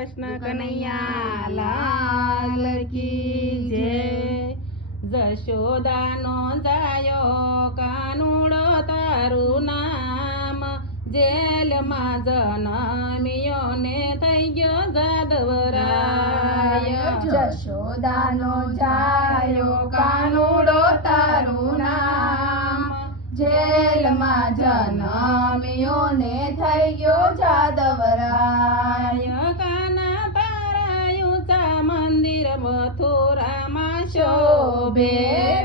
કૃષ્ણ કનૈયા લાલ કી જય. જશોદાનો જાયો કાનુડો તારું નામ. જેલમાં જનમિયો ને થઈ ગયો જાદવરાય. જશોદાનો જાયો કાનુડો તારું નામ. જેલમાં જનમ્યો ને થઈ ગયો જાદવરાય. મથુરામાં શોભે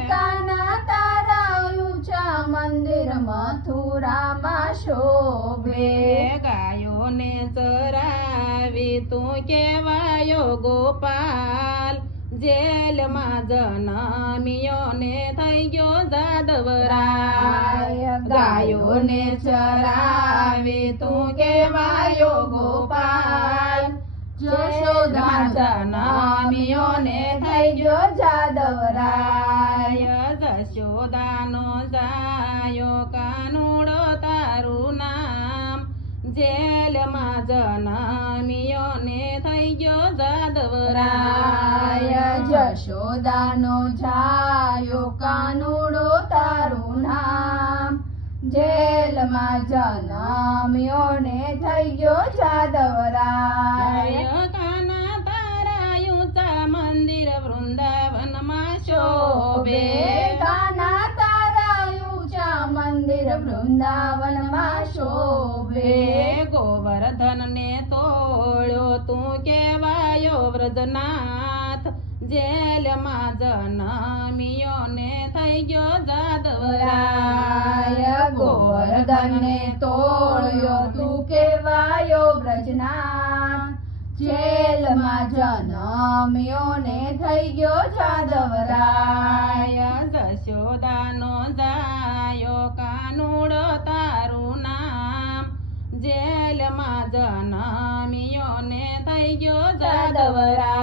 કાના તારા ઊંચા મંદિર મથુરામાં શોભે ગાયોને ચરાવી તું કેવાયો ગોપાલ. જેલમાં જનમિયો ને થઈ ગયો જાદવરાય. ગાયોને ચરાવી તું કેવાયો ગોપાલ. જશોદા જનમ્યો ને થઈ ગયો જાદવરાય. જશોદાનો જાયો કાનુડો તારું નામ. જેલમાં જનમિયો ને થઈ ગયો રાય જાદવરાય. જશોદાનો જાયો કાનુડો તારું નામ. જેલમાં જનમ્યો ને થઈ ગયો જાદવરાય કાના તારા મંદિર વૃંદાવનમાં શોભે કાના તારા ઊંચા મંદિર વૃંદાવનમાં શોભે ગોવર્ધન ને તોળ્યો તું કેવાયો વ્રજનાથ. જેલમાં જનમિયો ને થઈ ગયો રાય જાદવરાય ગોવર્ધનને તોળ્યો તું કેવાયો બ્રજનાથ જેલમાં જનમ્યો ને થઈ ગયો જાદવરાય. દશોદાનો જાયો કાનુડો તારું નામ. જેલમાં જનમિયો ને થઈ ગયો જાદવરાય.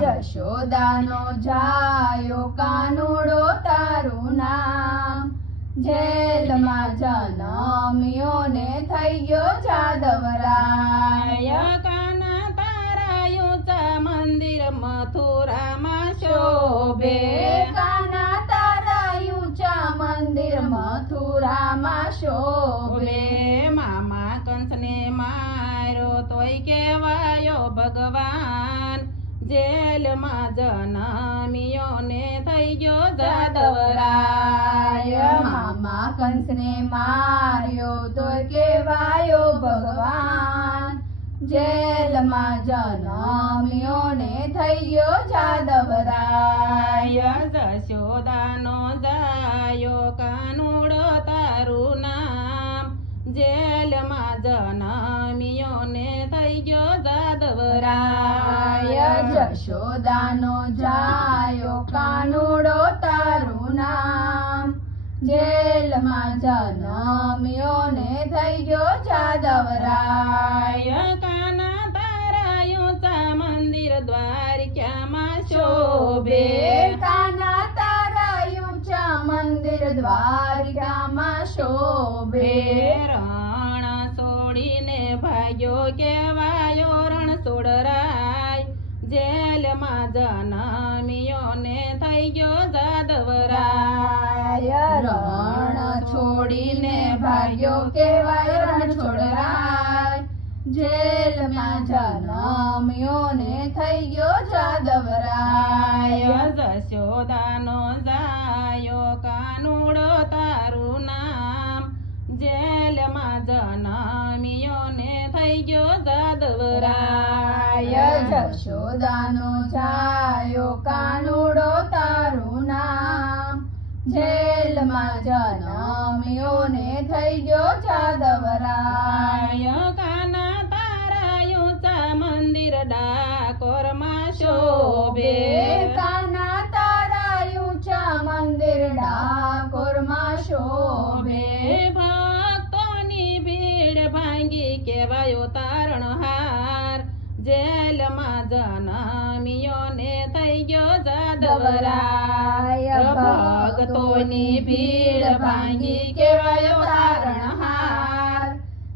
જશોદાનો જાયો કાનુડો તારું નામ. જેલમાં જનમ્યો ને થઈ ગયો જાદવરાય. કાના તારા ઊંચા મંદિર મથુરામાં શોભે. કાના તારા ઊંચા મંદિર મથુરામાં શોભે. મામા કંસને માર્યો તોય કેવાયો ભગવાન. જેલમાં જનમિયો ને થઈ ગયો મામા કંસને માર્યો તો કેવાયો ભગવાન. જેલમાં જન્મ્યો ને થઈ ગયો જાદવરાય. જશોદાનો જાયો કાનુડો તારું નામ. જેલમાં જન્મ્યો ને થઈ ગયો રાય જાદવરાય. જશોદાનો જાયો કાનુડો તારું નામ. જેલમાં જન્મ્યો ને થઈ ગયો જાદવરાય કાના તારાયો ચા મંદિર દ્વારકામાં શોભે. કાના તારા ચા મંદિર દ્વારકામાં શોભે. રણ છોડીને ભાગ્યો કેવાયો રણ છોડરાય જેલમાં જન્મ્યો ને થઈ ગયો રણ છોડીને ભાગ્યો કેવાય રણ છોડરાય. જેલમાં જન્મ્યો ને થઈ ગયો જાદવરાય. જશોદાનો જાયો કાનુડો તારું નામ. જેલમાં જન્મ્યો ને થઈ ગયો જાદવરાય. જશોદાનો જાયો જનમ્યો ને થઈ ગયો ચાદવરાય. કાના તારા ઊંચા મંદિર ડાકોરમાં શોભે. કાના તારા ઊંચા મંદિર ડાકોરમાં શોભે. ભક્તોની ભીડ ભાંગી કેવાયો તારણ હાર. જેલમાં જનમિયો ને થઈ ગયો જાદવરાય ભક્તોની ભીડ ભાંગી કેવાયો તારણહાર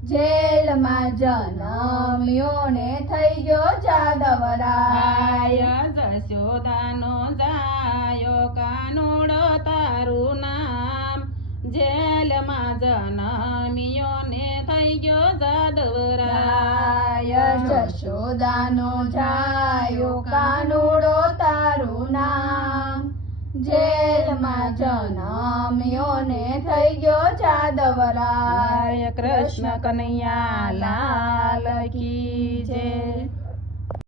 જેલમાં જન્મ્યો ને થઈ ગયો જાદવરાય. જશોદાનો જાયો કાનુડો તારું નામ. જેલમાં જનમિયો ને થઈ ગયો જાદવરાય. રાય જશોદાનો જાયો કાનુડો તારું નામ. જેલમાં જન્મ્યો ને થઈ ગયો જાદવરાય કૃષ્ણ કનૈયા લાલ કી જય.